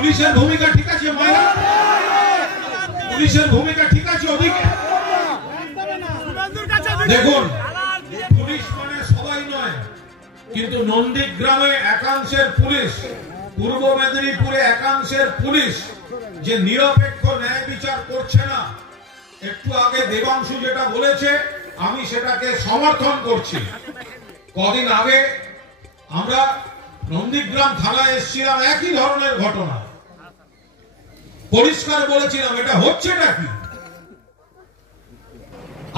পুলিশের ভূমিকা ঠিক আছে মায়া, পুলিশের ভূমিকা ঠিক আছে ওদিকে। দেখুন পুলিশ মানে সবাই নয়, কিন্তু নন্দীগ্রামে একাংশের পুলিশ, পূর্ব মেদিনীপুরে একাংশের পুলিশ যে নিরপেক্ষ ন্যায় বিচার করছে না, একটু আগে দেবাংশু যেটা বলেছে আমি সেটাকে সমর্থন করছি। কদিন আগে আমরা নন্দীগ্রাম থানায় এসেছিলাম, একই ধরনের ঘটনা, পরিষ্কার বলেছিলাম এটা হচ্ছে নাকি,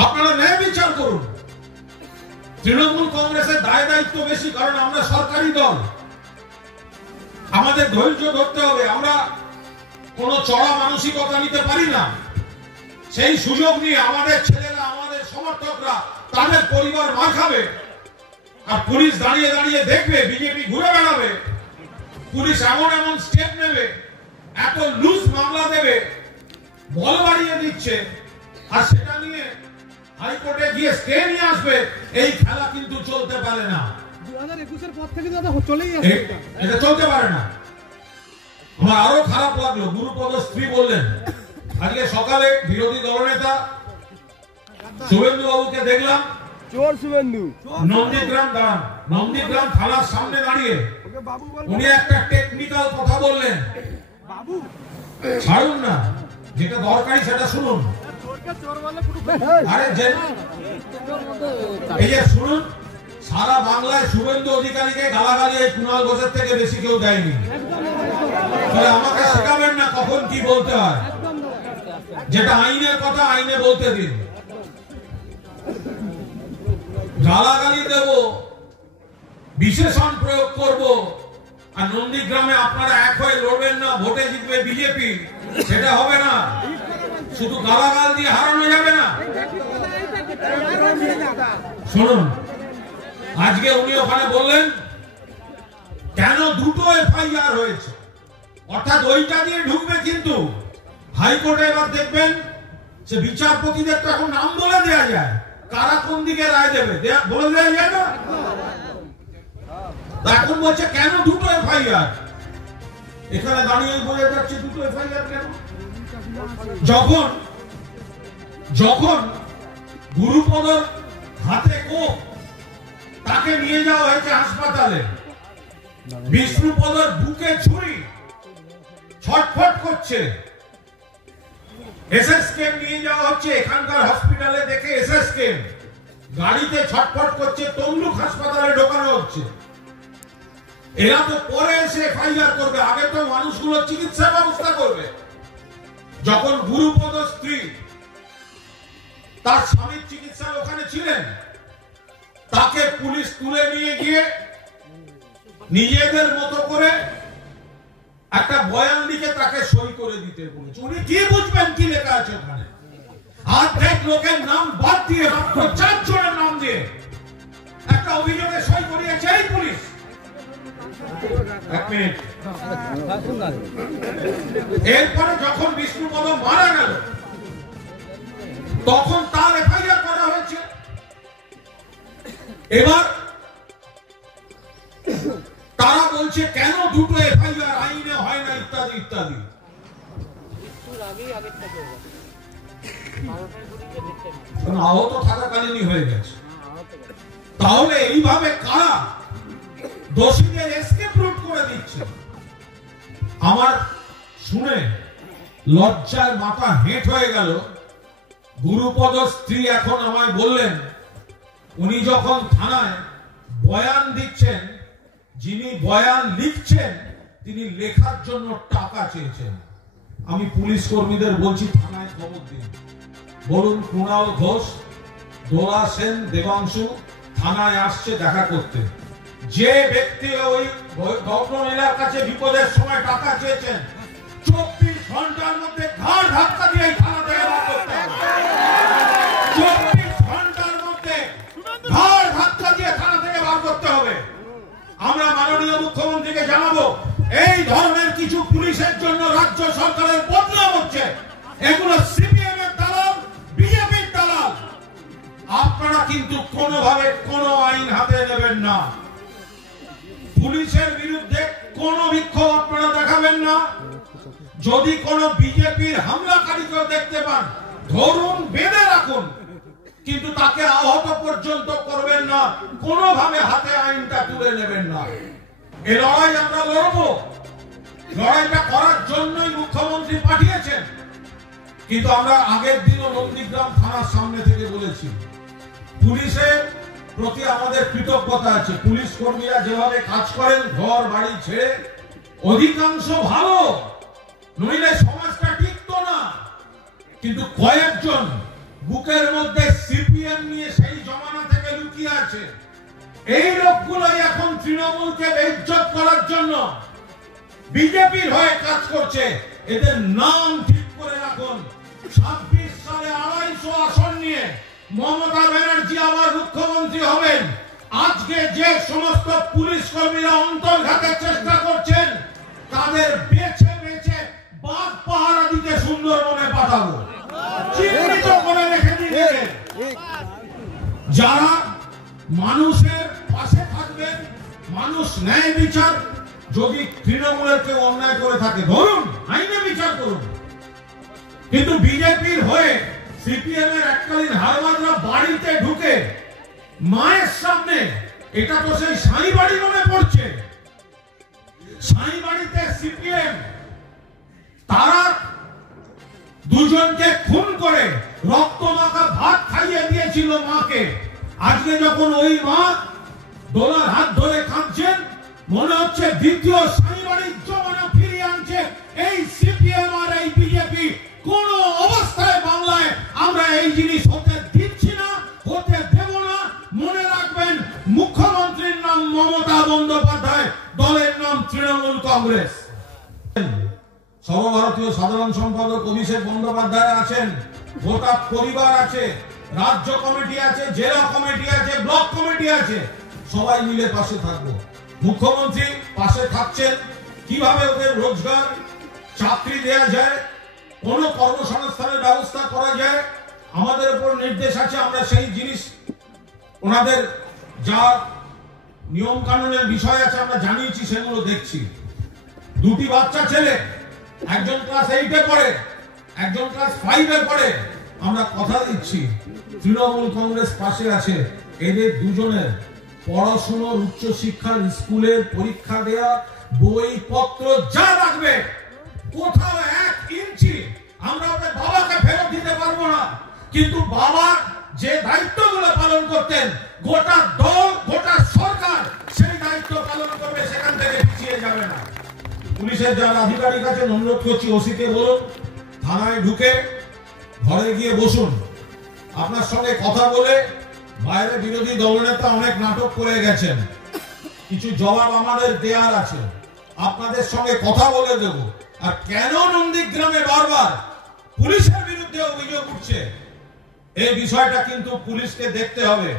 আপনারা ন্যায় বিচার করুন। তৃণমূল কংগ্রেসের দায় দায়িত্ব বেশি, কারণ আমরা সরকারি দল, আমাদের ধৈর্য ধরতে হবে, আমরা কোনো চড়া মানসিকতা নিতে পারি না। সেই সুযোগ নিয়ে আমাদের ছেলেরা, আমাদের সমর্থকরা, তাদের পরিবার মার খাবে, আর পুলিশ দাঁড়িয়ে দাঁড়িয়ে দেখবে, বিজেপি ঘুরে বেড়াবে, পুলিশ এমন এমন স্টেপ নেবে, এত লুজ মামলা দেবে, বল বাড়িয়ে দিচ্ছে, আর সেটা নিয়ে হাইকোর্টে গিয়ে স্টে নিয়ে আসবে। এই খেলা কিন্তু চলতে পারে না, 2021-এর পর থেকে দাদা চলেই আসছে, এটা চলতে পারে না। আমার আরো খারাপ লাগলো, গুরুপদ স্ত্রী বললেন, আজকে সকালে বিরোধী দলনেতা শুভেন্দু বাবুকে দেখলাম, চোর শুভেন্দু নন্দীগ্রাম থানার সামনে দাঁড়িয়ে উনি একটা টেকনিক্যাল কথা বললেন। ছাড়ুন না, যেটা দরকারি সেটা শুনুন। আরে এই যে শুনুন, সারা বাংলায় শুভেন্দু অধিকারীকে গালাগালি এই কুণাল ঘোষের থেকে বেশি কেউ দেয়নি। তাহলে আমাকে শেখাবেন না কখন কি বলতে হয়, যেটা আইনের কথা আইনে বলতে দিন। গালাগালি দেব, বিশেষণ প্রয়োগ করব, আর নন্দীগ্রামে আপনারা এক হয়ে লড়বেন না, ভোটে জিতবে বিজেপি, সেটা হবে না। শুধু গালাগাল দিয়ে হারানো যাবে না। শুনুন, আজকে উনি ওখানে বললেন কেন দুটো এফআইআর হয়েছে, অর্থাৎ ওইটা দিয়ে ঢুকবে, কিন্তু হাইকোর্টে এবার দেখবেন সে বিচারপতিদের তো এখন নাম বলে দেওয়া যায়, কারা কোন দিকে রায় দেবে বলে দেওয়া যায় না। এখন বলছে কেন দুটো এফআইআর, এখানে দাঁড়িয়ে বোঝা যাচ্ছে দুটো এফআইআর কেন। যখন গুরুপদর হাতে কোপ, তাকে নিয়ে যাওয়া হয়েছে হাসপাতালে, বিষ্ণুপদর বুকে ছুরি, ছটফট করছে, এসএসকে নিয়ে যাওয়া হচ্ছে এখানকার হসপিটালে, দেখে এসএসকে গাড়িতে ছটফট করছে, তমলুক হাসপাতালে ঢোকানো হচ্ছে। এরা তো পরে এসে এফআইআর করবে, আগে তো মানুষগুলোর চিকিৎসা ব্যবস্থা করবে। যখন গুরুপদ স্ত্রী তার স্বামীর চিকিৎসার ওখানে ছিলেন, তাকে পুলিশ তুলে নিয়ে গিয়ে নিজেদের মতো করে একটা বয়ান লিখে তাকে সই করে দিতে বলেছে। উনি কি বুঝবেন কি লেখা আছে ওখানে? অর্ধেক লোকের নাম বাদ দিয়ে, মাত্র 4 জনের নাম দিয়ে একটা অভিযোগে সই করিয়েছে এই পুলিশ। এক মিনিট, এরপরে যখন বিষ্ণুপদ মারা গেল, তখন তার এফআইআর করা হয়েছে। এবার তারা বলছে কেন দুটো এফআইআর আইনে হয় না, ইত্যাদি ইত্যাদি। আহত থাকাকালীনই হয়ে গেছে। তাহলে এইভাবে কারা দোষীদের এসকেপ রুট করে দিচ্ছে? আমার শুনে লজ্জায় মাথা হেঁট হয়ে গেল। গুরুপদ স্ত্রী এখন আমায় বললেন, উনি যখন থানায় বয়ান দিচ্ছেন, যিনি বয়ান লিখছেন তিনি লেখার জন্য টাকা চেয়েছেন। আমি পুলিশ কর্মীদের বলছি, থানায় খবর দিন, বলুন কুণাল ঘোষ, দোলা সেন, দেবাংশু থানায় আসছে দেখা করতে। যে ব্যক্তি ওই গভর্নমেন্টের কাছে বিপদের সময় টাকা চেয়েছেন, 24 ঘন্টার মধ্যে ঘাড় ধাক্কা দিয়ে থানা থেকে বার করতে হবে। 24 ঘন্টার মধ্যে ঘাড় ধাক্কা দিয়ে থানা থেকে বার করতে হবে। আমরা মাননীয় মুখ্যমন্ত্রীকে জানাবো, এই ধরনের কিছু পুলিশের জন্য রাজ্য সরকারের বদনাম হচ্ছে, এগুলো সিপিএম এর দালাল, বিজেপির দালাল। আপনারা কিন্তু কোনোভাবে কোনো আইন হাতে নেবেন না, পুলিশের বিরুদ্ধে কোনো বিক্ষোভ আপনারা দেখাবেন না। যদি কোনো বিজেপির হামলাকারীকে দেখতে পান, ধরুন, বেঁধে রাখুন, কিন্তু তাকে আহত পর্যন্ত করবেন না, কোনোভাবে হাতে আইনটা তুলে নেবেন না। এই লড়াই আমরা লড়বো। লড়াইটা করার জন্যই মুখ্যমন্ত্রী পাঠিয়েছেন। কিন্তু আমরা আগের দিনও নন্দীগ্রাম থানার সামনে থেকে বলেছি, পুলিশের প্রতি আমাদের কৃতজ্ঞতা আছে। পুলিশ কর্মীরা যেভাবে কাজ করেন ঘর বাড়ি ছেড়ে, অধিকাংশ ভালো, নইলে সমাজটা টিকতো না। কিন্তু কয়েকজন বুকের মধ্যে সিপিএম নিয়ে সেই জমানা থেকে লুকিয়ে আছে। এই লোকগুলোই এখন তৃণমূলকে বেইজ্জত করার জন্য বিজেপির হয়ে কাজ করছে। এদের নাম ঠিক করে রাখুন। 26 সালে 250 আসন নিয়ে মমতা ব্যানার্জি আবার মুখ্যমন্ত্রী হবেন। আজকে যে সমস্ত পুলিশ কর্মীরা অন্তর্ঘাতের চেষ্টা করছেন, তাদের বেছে বেছে বাঘ পাহারা দিতে সুন্দরবনে পাঠাবো, চিহ্নিত করে রেখে দিবেন। যারা মানুষের পাশে থাকবেন, মানুষ ন্যায় বিচার, যদি তৃণমূলের কেউ অন্যায় করে থাকে ধরুন, আইনে বিচার করুন। কিন্তু বিজেপির হয়ে সিপিএম এর এককালীন হারমাদরা বাড়িতে ঢুকে মায়ের সামনে, এটা তো সেই সাই বাড়ি মনে পড়ছে। সাই বাড়িতে সিপিএম তারা দুজনকে খুন করে রক্ত মাখা ভাত খাইয়ে দিয়েছিল মাকে। আজকে যখন ওই মা দোলার হাত ধরে কাঁদছেন, মনে হচ্ছে দ্বিতীয় সাই বাড়ির জমানা ফিরিয়ে আনছে এই সিপিএম আর এই বিজেপি। কোন অবস্থায় বাংলায় আমরা এই জিনিস হতে দিচ্ছি না, হতে দেব না। মনে রাখবেন, মুখ্যমন্ত্রীর নাম মমতা বন্দ্যোপাধ্যায়, দলের নাম তৃণমূল কংগ্রেস। সর্বভারতীয় সাধারণ সম্পাদক অভিষেক বন্দ্যোপাধ্যায় আছেন, গোটা পরিবার আছে, রাজ্য কমিটি আছে, জেলা কমিটি আছে, ব্লক কমিটি আছে, সবাই মিলে পাশে থাকবো। মুখ্যমন্ত্রী পাশে থাকছেন, কিভাবে ওদের রোজগার, চাকরি দেয়া যায়, কোন কর্মসংস্থানের ব্যবস্থা করা যায়, আমাদের উপর নির্দেশ আছে। আমরা সেই জিনিস, ওনাদের যা নিয়ম কানুনের বিষয় আছে আমরা জানিয়েছি, সেগুলো দেখছি। দুটি বাচ্চা ছেলে, একজন ক্লাস 8-এ পড়ে, একজন ক্লাস 5-এ পড়ে। আমরা কথা দিচ্ছি, তৃণমূল কংগ্রেস পাশে আছে। এদের দুজনের পড়াশোনার, উচ্চশিক্ষার, স্কুলের পরীক্ষা দেয়া, বইপত্র যা লাগবে, কোথাও 1 ইঞ্চি আমরা ওদের বাবাকে ফেরত দিতে পারবো না। কিন্তু বাবা যে দায়িত্বগুলো পালন করতেন, গোটা দল, গোটা সরকার সেই দায়িত্ব পালন করবে, সেখান থেকে পিছিয়ে যাবে না। পুলিশের যারা আধিকারিক আছেন, অনুরোধ করছি, ওসিকে বলুন থানায় ঢুকে ঘরে গিয়ে বসুন। আপনার সঙ্গে কথা বলে বাইরে বিরোধী দলনেতা অনেক নাটক করে গেছেন, কিছু জবাব আমাদের দেওয়ার আছে, আপনাদের সঙ্গে কথা বলে দেব। আর কেন নন্দীগ্রামে বারবার পুলিশের বিরুদ্ধে অভিযোগ উঠছে, এই বিষয়টা কিন্তু পুলিশকে দেখতে হবে।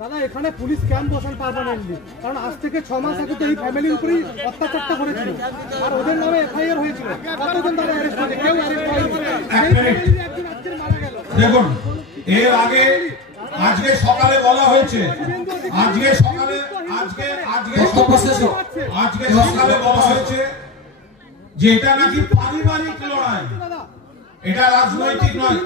দাদা, এখানে পুলিশ ক্যাম্প বসান পার্মানেন্টলি, কারণ আজ থেকে 6 মাস আগে তো এই ফ্যামিলির উপরেই অত্যাচারটা করেছিল, আর ওদের নামে এফআইআর হয়েছিল। কতজন তারা অ্যারেস্ট হয়েছে? কেউ অ্যারেস্ট হয়নি। সেই ফ্যামিলির একজন আজকে মারা গেল। দেখুন, এর আগে আজকে সকালে বলা হয়েছে, আজকে সকালে বলা হয়েছে যে এটা নাকি পারিবারিক লড়াই, এটা রাজনৈতিক নয়।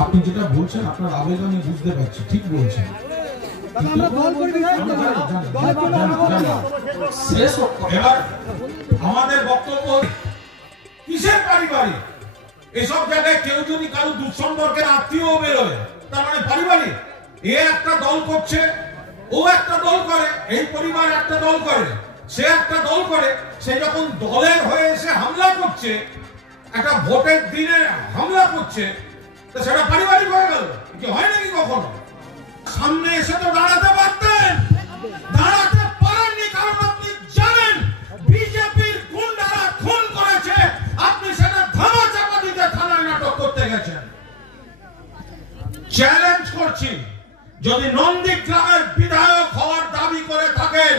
আপনি যেটা বলছেন, আপনার আবেদন আমি বুঝতে পারছি, ঠিক বলছেন। এবার আমাদের বক্তব্য, কিসের পারিবারিক? এসব জায়গায় কেউ যদি কারো দুঃসম্পর্কের আত্মীয় বেরোয়, তার মানে পারিবারিক। এ একটা দল করছে, ও একটা দল করে, এই পরিবার একটা দল করে, সে একটা দল করে। সে যখন দলের হয়ে এসে হামলা করছে, একটা ভোটের দিনে হামলা করছে, তো সেটা পারিবারিক হয়ে গেল কি? হয় নাকি কখনো? সামনে এসে তো দাঁড়াতে পারতেন, দাঁড়াতে পারেননি, কারণ আপনি জানেন বিজেপির গুন্ডারা খুন করেছে, আপনি সেটা ধামা চাপা দিতে থানায় নাটক করতে গেছেন। চ্যালেঞ্জ করছি, যদি নন্দীগ্রামের বিধায়ক হওয়ার দাবি করে থাকেন,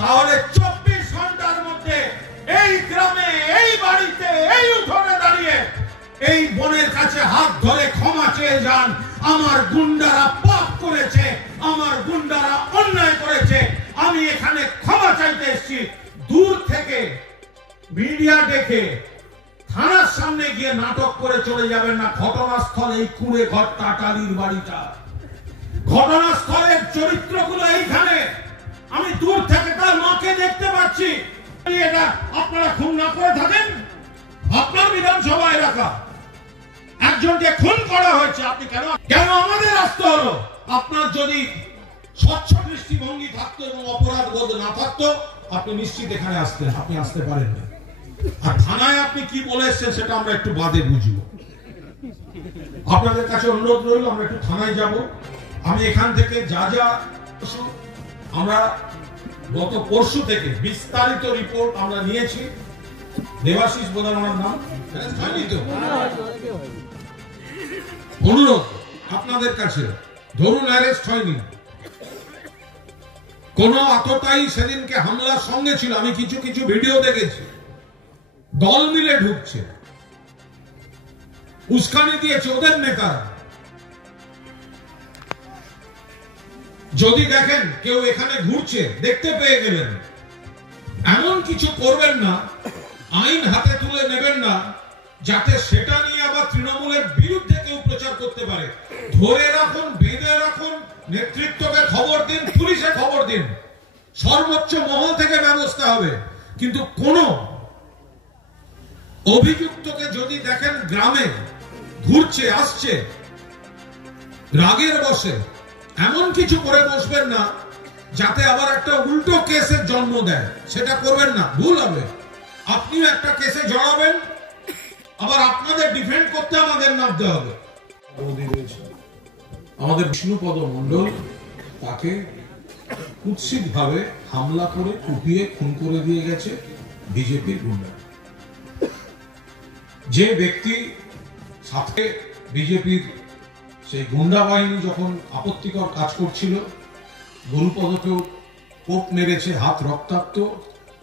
তাহলে 24 ঘন্টার মধ্যে এই গ্রামে, এই বাড়িতে, এই উঠোনে দাঁড়িয়ে এই বোনের কাছে হাত ধরে ক্ষমা চেয়ে যান। আমার গুন্ডারা পাপ করেছে, আমার গুন্ডারা রেখে থানার সামনে গিয়ে নাটক করে চলে যাবেন না। ঘটনাস্থল এই কুড়ে ঘর টাটালির বাড়িটা, ঘটনাস্থলের চরিত্রগুলো এইখানে। আমি দূর থেকে তার মাকে দেখতে পাচ্ছি। এটা আপনারা খুন না করে থাকেন, আপনার বিধানসভা এলাকা একজনকে খুন করা হয়েছে, আপনি কেন আমাদের আসতে হলো? আপনার যদি স্বচ্ছ দৃষ্টিভঙ্গি থাকতো এবং অপরাধ বোধ না থাকতো, আপনি নিশ্চিত এখানে আসতেন। আপনি আসতে পারেন না। আর থানায় আপনি কি বলে এসছেন সেটা আমরা একটু বাদে বুঝবো। আপনাদের কাছে অনুরোধ রইল, আমরা একটু থানায় যাব। আমি এখান থেকে যা যা আমরা গত পরশু থেকে বিস্তারিত রিপোর্ট আমরা নিয়েছি। দেবাশিস বোধহয় আমার নাম, হয়নি তো? অনুরোধ আপনাদের কাছে, ধরুন অ্যারেস্ট হয়নি, কোন আততায়ী সেদিনকে হামলার সঙ্গে ছিল। আমি কিছু কিছু ভিডিও দেখেছি, দল মিলে ঢুকছে, উস্কানি দিয়েছে ওদের নেতারা। যদি দেখেন কেউ এখানে ঘুরছে, দেখতে পেয়ে গেলেন, এমন কিছু করবেন না, আইন হাতে তুলে নেবেন না, যাতে সেটা নিয়ে আবার তৃণমূলের বিরুদ্ধে কেউ প্রচার করতে পারে। ধরে রাখুন, বেঁধে রাখুন, নেতৃত্বকে খবর দিন, পুলিশে খবর দিন, সর্বোচ্চ মহল থেকে ব্যবস্থা হবে। কিন্তু কোন অভিযুক্তকে যদি দেখেন গ্রামে ঘুরছে আসছে, রাগের বসে এমন কিছু করে বসবেন না যাতে আবার একটা উল্টো কেসের জন্ম দেয়। সেটা করবেন না, ভুল হবে। আপনিও একটা কেসে জড়াবেন, আবার আপনাদের ডিফেন্ড করতে আমাদের নামতে হবে। আমাদের বিষ্ণুপদ মণ্ডল তাকে কুৎসিত ভাবে হামলা করে কুপিয়ে খুন করে দিয়ে গেছে বিজেপির গুন্ডা। যে ব্যক্তি সাথে বিজেপির সেই গুন্ডা বাহিনী যখন আপত্তিকর কাজ করছিল, গুরুপদকেও কোপ মেরেছে, হাত রক্তাক্ত,